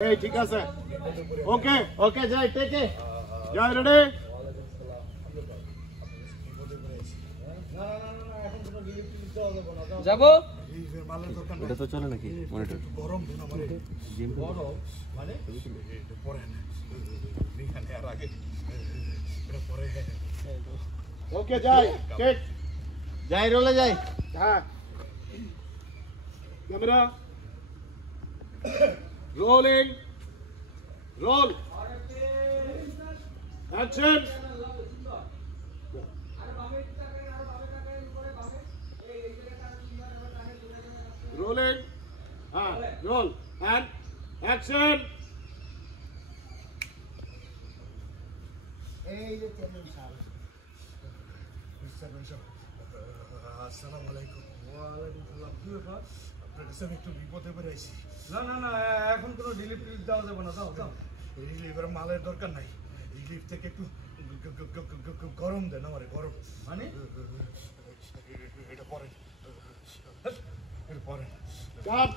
এই ঠিক আছে ওকে ওকে যাই টেকে যাই রেডি যাবো এটা তো চলে নাকি মনিটর গরম না মানে গেম গরম মানে এটা পরে না এখানে আর আগে এটা পরে ওকে যাই টেক যাই রোলে যাই হ্যাঁ camera rolling roll action rolling হ্যাঁ রোল অ্যান্ড অ্যাকশন এই যে চেয়ারম্যান সাহেব আসসালামু আলাইকুম ওয়ালাইকুম সালাম কি ব্যাপার আপনার কাছে আমি একটু বিপদে পড়ে আইছি না না না এখন কোনো রিলিফ দেওয়া যাবে না দাও দাও রিলিফের মালের দরকার নাই রিলিফ থেকে একটু গরম দেন আমারে গরম মানে এটা পরে এটা পরে কাট